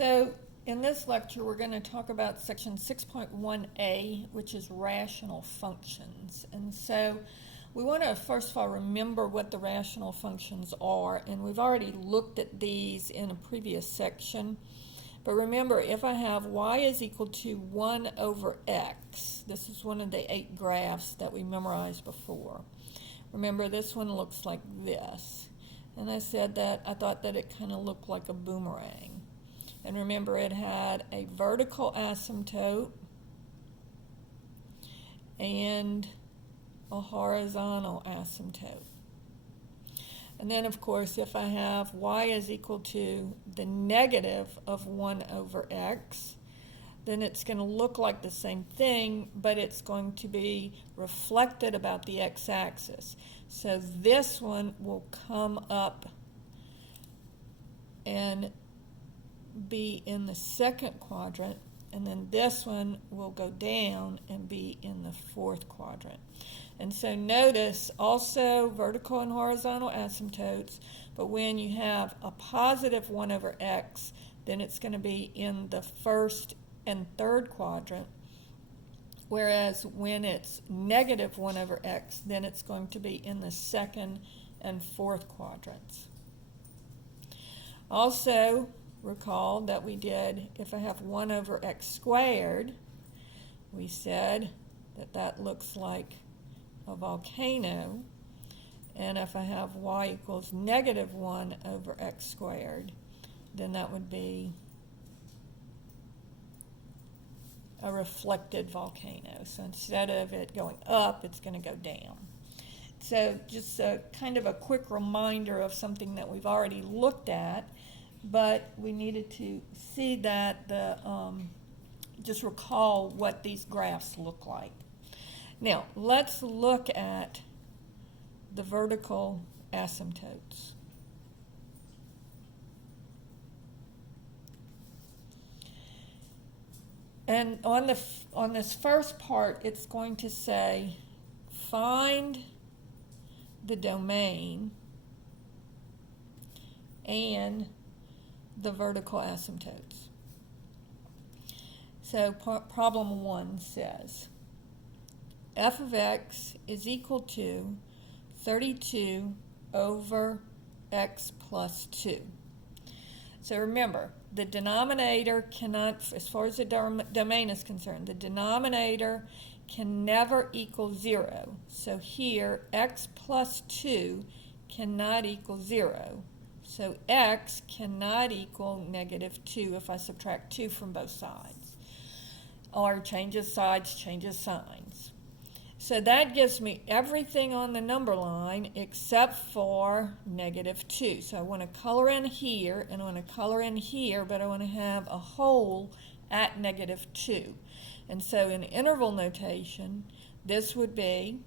So in this lecture, we're going to talk about section 6.1a, which is rational functions. And so we want to first of all remember what the rational functions are, and we've already looked at these in a previous section. But remember, if I have y is equal to 1 over x, this is one of the 8 graphs that we memorized before. Remember, this one looks like this. And I said that I thought that it kind of looked like a boomerang. And remember, it had a vertical asymptote and a horizontal asymptote. And then, of course, if I have y is equal to the negative of 1 over x, then it's going to look like the same thing, but it's going to be reflected about the x-axis. So this one will come up and be in the second quadrant, and then this one will go down and be in the fourth quadrant. And so notice also vertical and horizontal asymptotes, but when you have a positive 1 over x, then it's going to be in the first and third quadrant, whereas when it's negative 1 over x, then it's going to be in the second and fourth quadrants. Also, recall that we did, if I have 1 over x squared, we said that that looks like a volcano, and if I have y equals negative 1 over x squared, then that would be a reflected volcano. So instead of it going up, it's going to go down. So just a kind of a quick reminder of something that we've already looked at, but we needed to see that just recall what these graphs look like. Now, let's look at the vertical asymptotes. And on this first part, it's going to say, find the domain and the vertical asymptotes. So problem 1 says, f of x is equal to 32 over x plus 2. So remember, the denominator cannot, as far as the domain is concerned, the denominator can never equal 0. So here, x plus 2 cannot equal 0. So x cannot equal negative 2 if I subtract 2 from both sides. Or changes sides, changes signs. So that gives me everything on the number line except for negative 2. So I want to color in here, and I want to color in here, but I want to have a hole at negative 2. And so in interval notation, this would be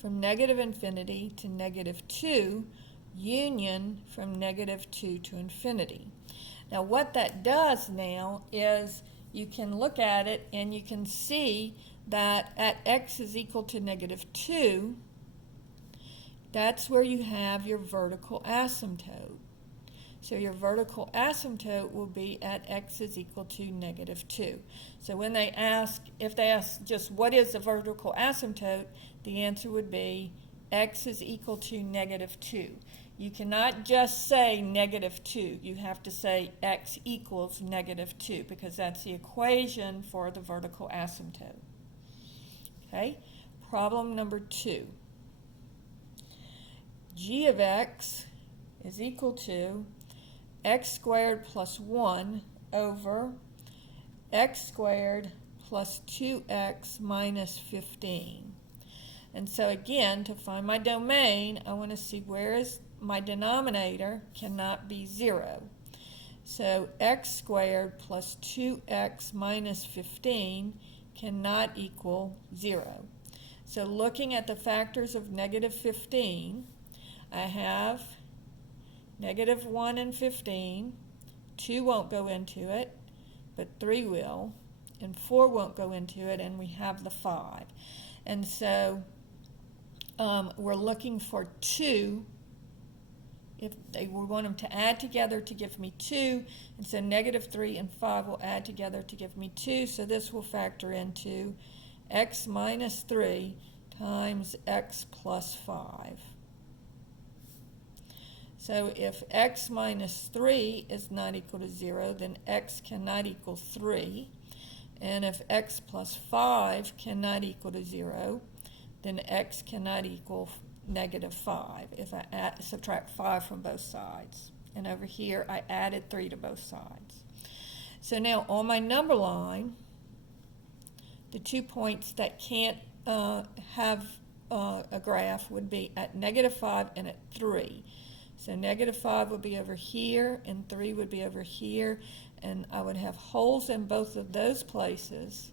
from negative infinity to negative 2, union from negative 2 to infinity. Now what that does now is you can look at it and you can see that at x is equal to negative 2, that's where you have your vertical asymptote. So your vertical asymptote will be at x is equal to negative 2. So when they ask, if they ask just what is the vertical asymptote, the answer would be x is equal to negative 2. You cannot just say negative 2. You have to say x equals negative 2 because that's the equation for the vertical asymptote. Okay, problem number 2. G of x is equal to x squared plus 1 over x squared plus 2x minus 15. And so again, to find my domain, I want to see where is my denominator cannot be 0. So x squared plus 2x minus 15 cannot equal 0. So looking at the factors of negative 15, I have negative 1 and 15. 2 won't go into it, but 3 will. And 4 won't go into it, and we have the 5. And so we're looking for 2 if they would want them to add together to give me 2, and so negative 3 and 5 will add together to give me 2, so this will factor into x minus 3 times x plus 5. So if x minus 3 is not equal to 0, then x cannot equal 3. And if x plus 5 cannot equal to 0, then x cannot equal negative 5 if I subtract 5 from both sides. And over here, I added 3 to both sides. So now on my number line, the 2 points that can't have a graph would be at negative 5 and at 3. So negative 5 would be over here, and 3 would be over here, and I would have holes in both of those places,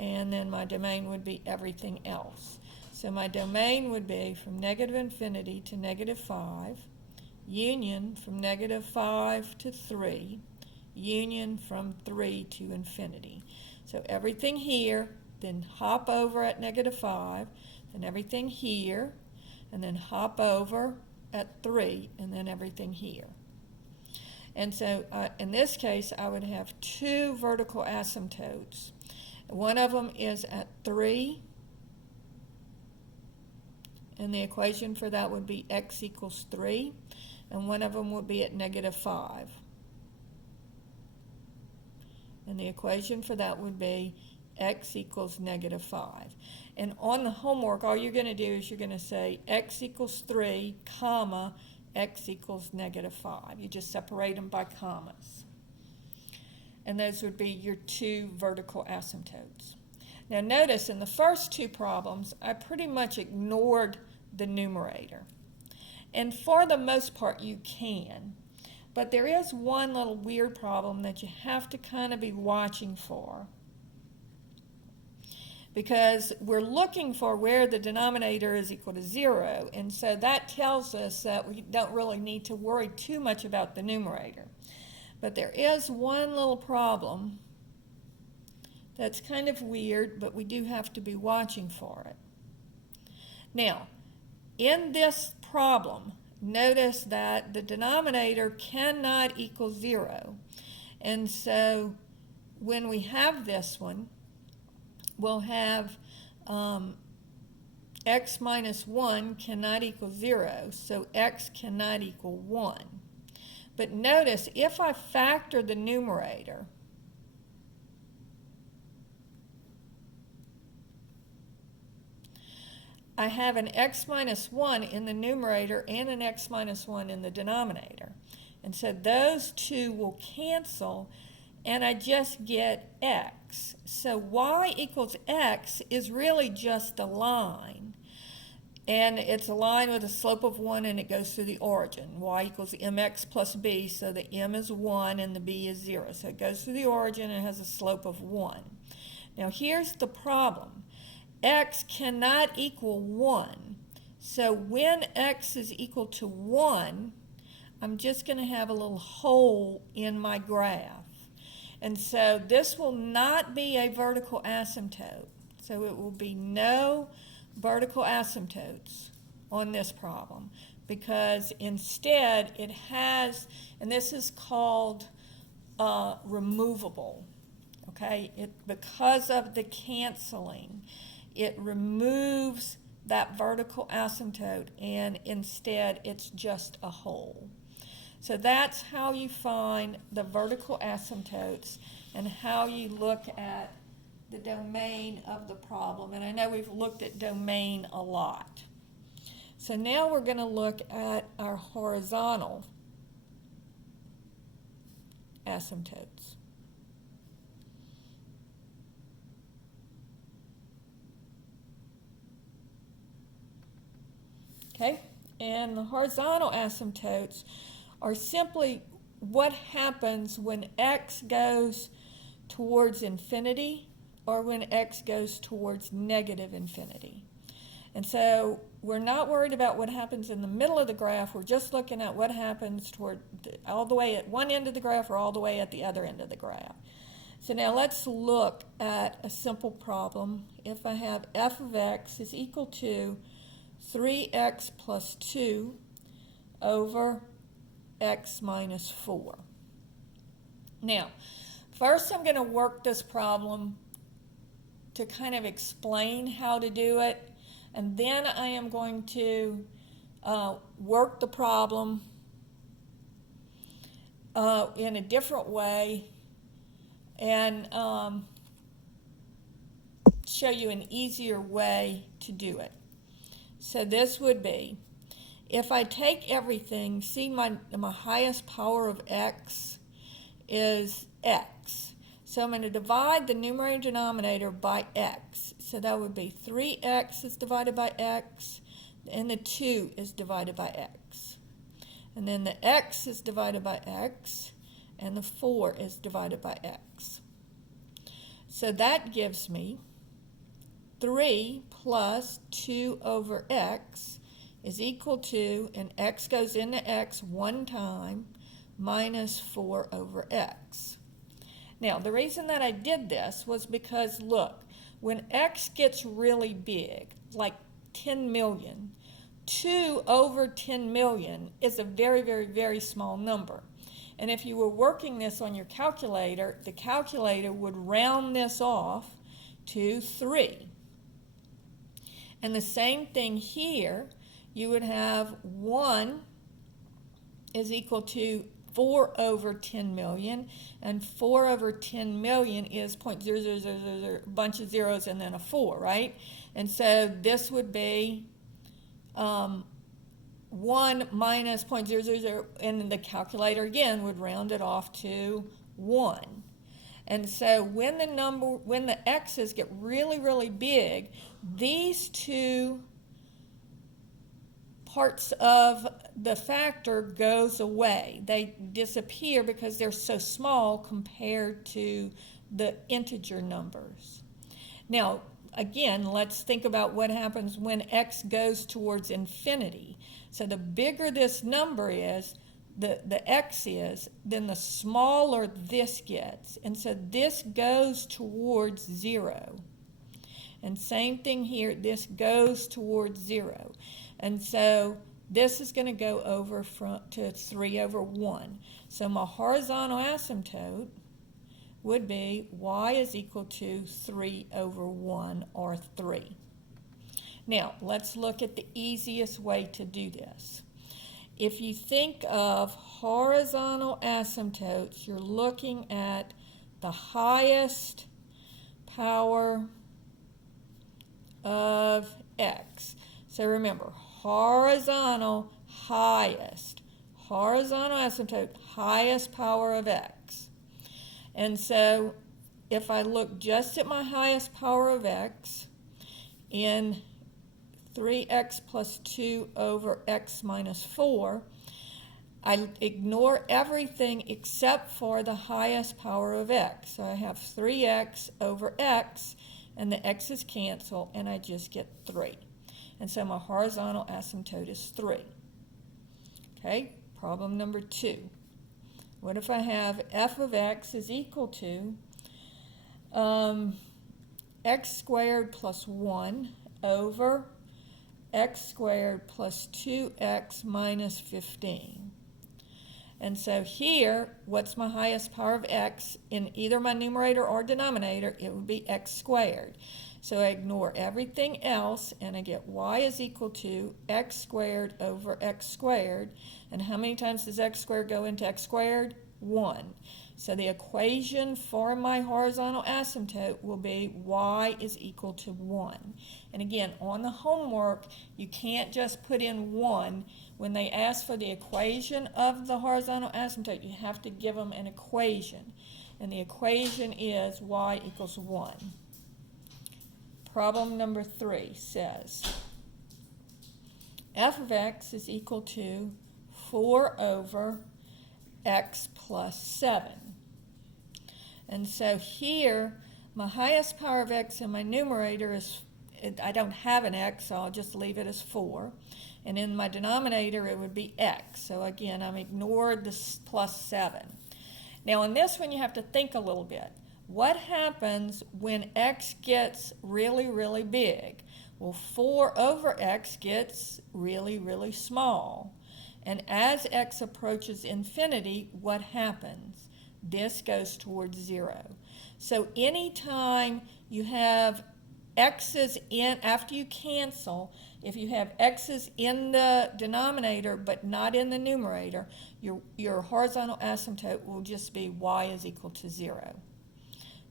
and then my domain would be everything else. So my domain would be from negative infinity to negative 5, union from negative 5 to 3, union from 3 to infinity. So everything here, then hop over at negative 5, then everything here, and then hop over at 3, and then everything here. And so in this case, I would have 2 vertical asymptotes. One of them is at 3, and the equation for that would be x equals 3, and one of them would be at negative 5. And the equation for that would be x equals negative 5. And on the homework, all you're going to do is you're going to say x equals 3, comma, x equals negative 5. You just separate them by commas. And those would be your 2 vertical asymptotes. Now notice in the first 2 problems, I pretty much ignored the numerator. And for the most part, you can. But there is one little weird problem that you have to kind of be watching for, because we're looking for where the denominator is equal to 0, and so that tells us that we don't really need to worry too much about the numerator. But there is one little problem that's kind of weird, but we do have to be watching for it. Now, in this problem, notice that the denominator cannot equal 0. And so when we have this one, we'll have x minus 1 cannot equal 0, so x cannot equal 1. But notice, if I factor the numerator, I have an x minus 1 in the numerator and an x minus 1 in the denominator. And so those two will cancel, and I just get x. So y equals x is really just a line. And it's a line with a slope of 1, and it goes through the origin. Y equals mx plus b, so the m is 1 and the b is 0. So it goes through the origin and has a slope of 1. Now here's the problem. X cannot equal 1. So when x is equal to 1, I'm just going to have a little hole in my graph. And so this will not be a vertical asymptote. So it will be no vertical asymptotes on this problem, because instead it has, and this is called removable, okay? Because of the canceling, it removes that vertical asymptote, and instead it's just a hole. So that's how you find the vertical asymptotes and how you look at the domain of the problem. And I know we've looked at domain a lot. So now we're going to look at our horizontal asymptotes. Okay, and the horizontal asymptotes are simply what happens when x goes towards infinity or when x goes towards negative infinity. And so we're not worried about what happens in the middle of the graph. We're just looking at what happens toward all the way at one end of the graph or all the way at the other end of the graph. So now let's look at a simple problem. If I have f of x is equal to 3x plus 2 over x minus 4. Now, first I'm going to work this problem to kind of explain how to do it, and then I am going to work the problem in a different way and show you an easier way to do it. So this would be, if I take everything, see my highest power of x is x. So I'm going to divide the numerator and denominator by x. So that would be 3x is divided by x, and the 2 is divided by x. And then the x is divided by x, and the 4 is divided by x. So that gives me 3 plus 2 over x is equal to, and x goes into x one time, minus 4 over x. Now, the reason that I did this was because, look, when x gets really big, like 10 million, 2 over 10 million is a very, very, very small number. And if you were working this on your calculator, the calculator would round this off to 3. And the same thing here, you would have 1 is equal to 4 over 10 million, and 4 over 10 million is 0.0000, a bunch of zeros and then a 4, right? And so this would be 1 minus 0.000, and then the calculator again would round it off to 1. And so when the x's get really, really big, these two parts of the factor goes away. They disappear because they're so small compared to the integer numbers. Now, again, let's think about what happens when x goes towards infinity. So the bigger this number is, the x is, then the smaller this gets. And so this goes towards 0. And same thing here, this goes towards 0. And so this is going to go over to 3 over 1. So my horizontal asymptote would be y is equal to 3 over 1, or 3. Now, let's look at the easiest way to do this. If you think of horizontal asymptotes, you're looking at the highest power of x. So remember, horizontal, highest. Horizontal asymptote, highest power of x. And so if I look just at my highest power of x in 3x plus 2 over x minus 4, I ignore everything except for the highest power of x. So I have 3x over x, and the x's cancel, and I just get 3. And so my horizontal asymptote is 3. Okay, problem number 2. What if I have f of x is equal to x squared plus 1 over x squared plus 2x minus 15. And so here, what's my highest power of x? In either my numerator or denominator, it would be x squared. So I ignore everything else, and I get y is equal to x squared over x squared. And how many times does x squared go into x squared? 1. So the equation for my horizontal asymptote will be y is equal to 1. And again, on the homework, you can't just put in 1. When they ask for the equation of the horizontal asymptote, you have to give them an equation. And the equation is y equals 1. Problem number 3 says f of x is equal to 4 over x plus 7. And so here, my highest power of x in my numerator is, I don't have an x, so I'll just leave it as 4. And in my denominator, it would be x. So again, I'm ignored this plus 7. Now in this one, you have to think a little bit. What happens when x gets really, really big? Well, 4 over x gets really, really small. And as x approaches infinity, what happens? This goes towards 0. So anytime you have x's in, after you cancel, if you have x's in the denominator but not in the numerator, your horizontal asymptote will just be y is equal to 0.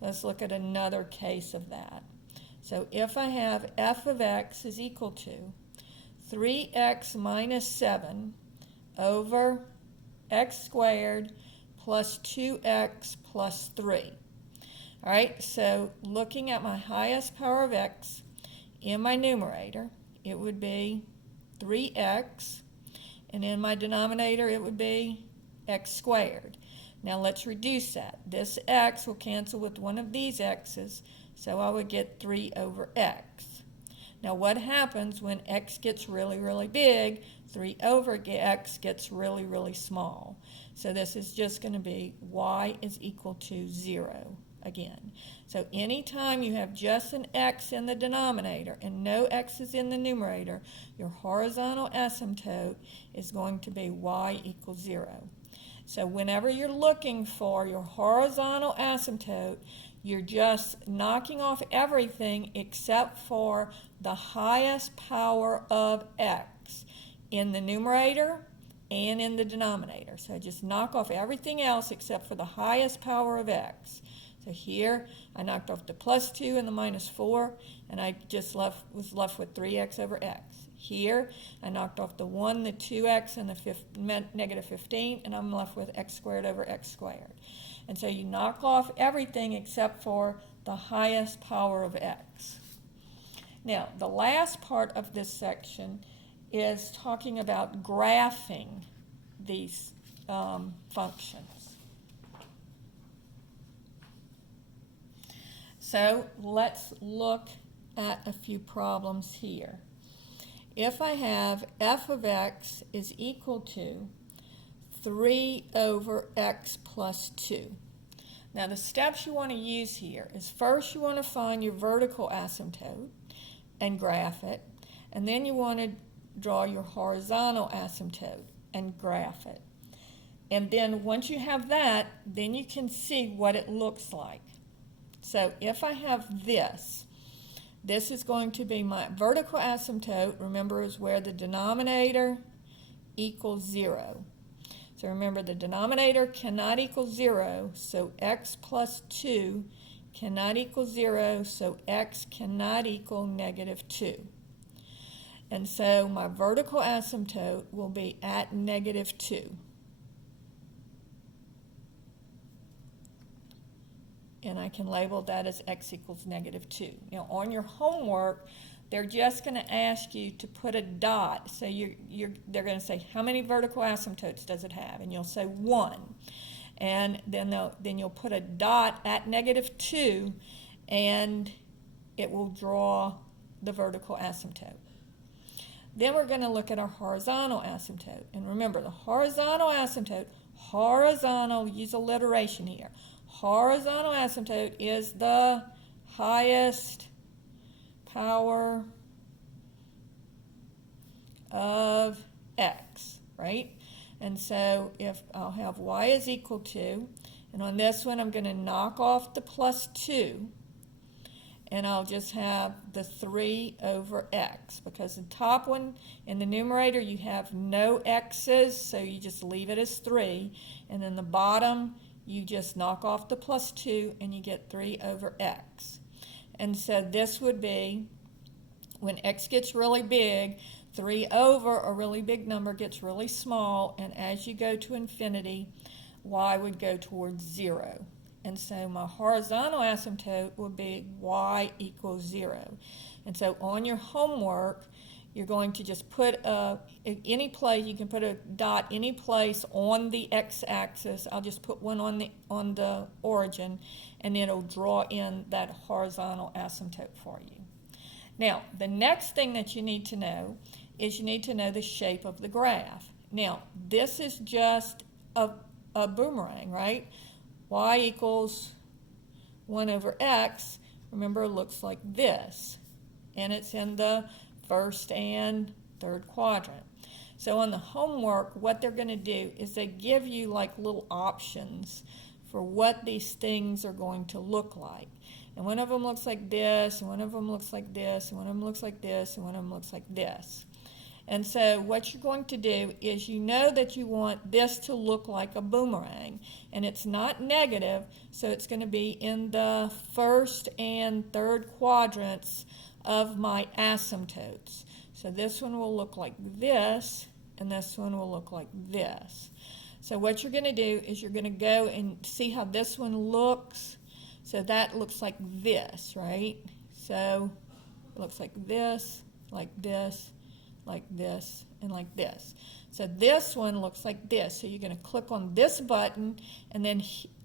Let's look at another case of that. So if I have f of x is equal to 3x minus 7 over x squared plus 2x plus 3. All right, so looking at my highest power of x in my numerator, it would be 3x, and in my denominator it would be x squared. Now let's reduce that. This x will cancel with one of these x's, so I would get 3 over x. Now what happens when x gets really, really big? 3 over x gets really, really small. So this is just going to be y is equal to 0 again. So anytime you have just an x in the denominator and no x's in the numerator, your horizontal asymptote is going to be y equals 0. So whenever you're looking for your horizontal asymptote, you're just knocking off everything except for the highest power of x in the numerator and in the denominator. So just knock off everything else except for the highest power of x. So here I knocked off the plus 2 and the minus 4, and I just was left with 3x over x. Here I knocked off the 1, the 2x, and the negative 15, and I'm left with x squared over x squared. And so you knock off everything except for the highest power of x. Now, the last part of this section is talking about graphing these functions. So let's look at a few problems here. If I have f of x is equal to 3 over x plus 2. Now the steps you want to use here is first you want to find your vertical asymptote and graph it, and then you want to draw your horizontal asymptote and graph it. And then once you have that, then you can see what it looks like. So if I have this is going to be my vertical asymptote, remember, is where the denominator equals 0. So remember, the denominator cannot equal 0, so x plus 2 cannot equal 0, so x cannot equal negative 2. And so my vertical asymptote will be at negative 2. And I can label that as x equals negative 2. Now on your homework, they're just going to ask you to put a dot. So they're going to say, how many vertical asymptotes does it have? And you'll say 1. And then you'll put a dot at negative 2, and it will draw the vertical asymptote. Then we're going to look at our horizontal asymptote. And remember, the horizontal asymptote, horizontal, use alliteration here. Horizontal asymptote is the highest power of x, right? And so if I'll have y is equal to, and on this one I'm going to knock off the plus 2, and I'll just have the 3 over x, because the top one in the numerator you have no x's, so you just leave it as 3, and then the bottom you just knock off the plus 2 and you get 3 over x. And so this would be, when x gets really big, 3 over a really big number gets really small, and as you go to infinity, y would go towards 0. And so my horizontal asymptote would be y equals 0. And so on your homework, you're going to just put any place, you can put a dot any place on the x-axis. I'll just put one on the origin, and it'll draw in that horizontal asymptote for you. Now, the next thing that you need to know is you need to know the shape of the graph. Now, this is just a boomerang, right? Y equals 1 over x, remember, looks like this, and it's in the first and third quadrant. So on the homework, what they're going to do is they give you like little options for what these things are going to look like. And one of them looks like this, and one of them looks like this, and one of them looks like this, and one of them looks like this. And so what you're going to do is you know that you want this to look like a boomerang, and it's not negative, so it's going to be in the first and third quadrants of my asymptotes. So this one will look like this, and this one will look like this. So what you're going to do is you're going to go and see how this one looks. So that looks like this, right? So it looks like this, like this, like this, and like this. So this one looks like this. So you're going to click on this button, and then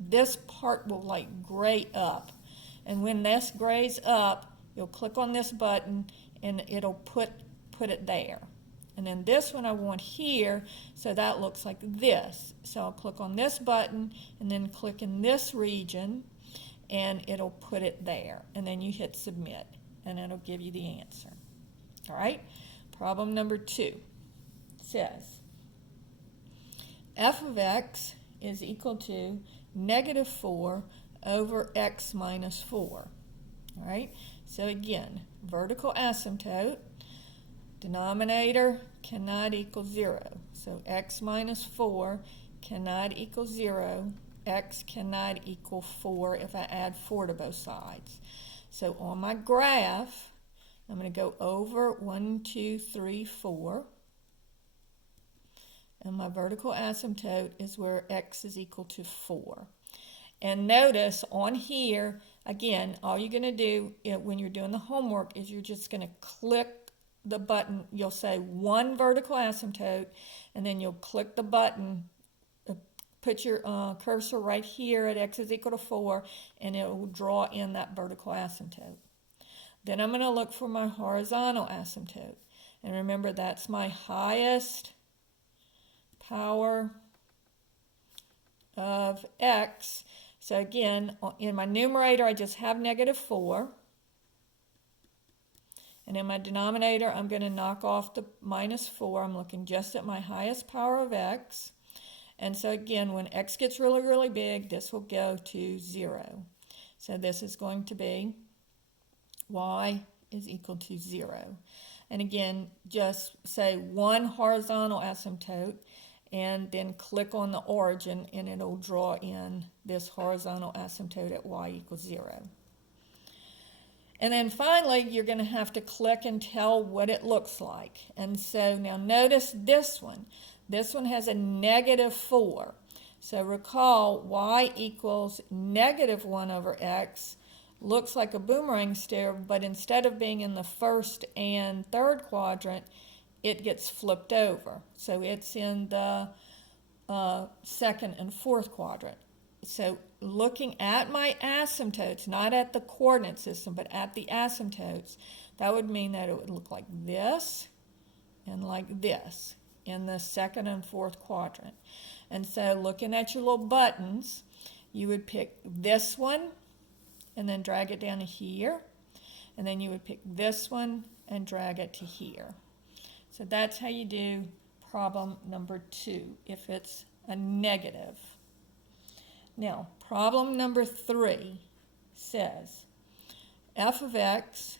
this part will like gray up. And when this grays up, you'll click on this button, and it'll put it there. And then this one I want here, so that looks like this. So I'll click on this button, and then click in this region, and it'll put it there. And then you hit submit, and it'll give you the answer. All right? Problem number 2 says, f of x is equal to negative 4 over x minus 4. All right? So again, vertical asymptote, denominator cannot equal 0. So x minus 4 cannot equal 0. X cannot equal 4 if I add 4 to both sides. So on my graph, I'm going to go over 1, 2, 3, 4. And my vertical asymptote is where x is equal to 4. And notice on here, again, all you're going to do when you're doing the homework is you're just going to click the button. You'll say 1 vertical asymptote, and then you'll click the button, put your cursor right here at x is equal to 4, and it will draw in that vertical asymptote. Then I'm going to look for my horizontal asymptote. And remember, that's my highest power of x. So again, in my numerator, I just have negative 4. And in my denominator, I'm going to knock off the minus 4. I'm looking just at my highest power of x. And so again, when x gets really, really big, this will go to 0. So this is going to be y is equal to 0. And again, just say 1 horizontal asymptote, and then click on the origin, and it'll draw in this horizontal asymptote at y equals 0. And then finally, you're going to have to click and tell what it looks like. And so now notice this one. This one has a negative 4. So recall y equals negative 1 over x looks like a boomerang stare, but instead of being in the first and third quadrant, it gets flipped over. So it's in the second and fourth quadrant. So looking at my asymptotes, not at the coordinate system, but at the asymptotes, that would mean that it would look like this and like this in the second and fourth quadrant. And so looking at your little buttons, you would pick this one and then drag it down to here. And then you would pick this one and drag it to here. So that's how you do problem number 2, if it's a negative. Now, problem number 3 says f of x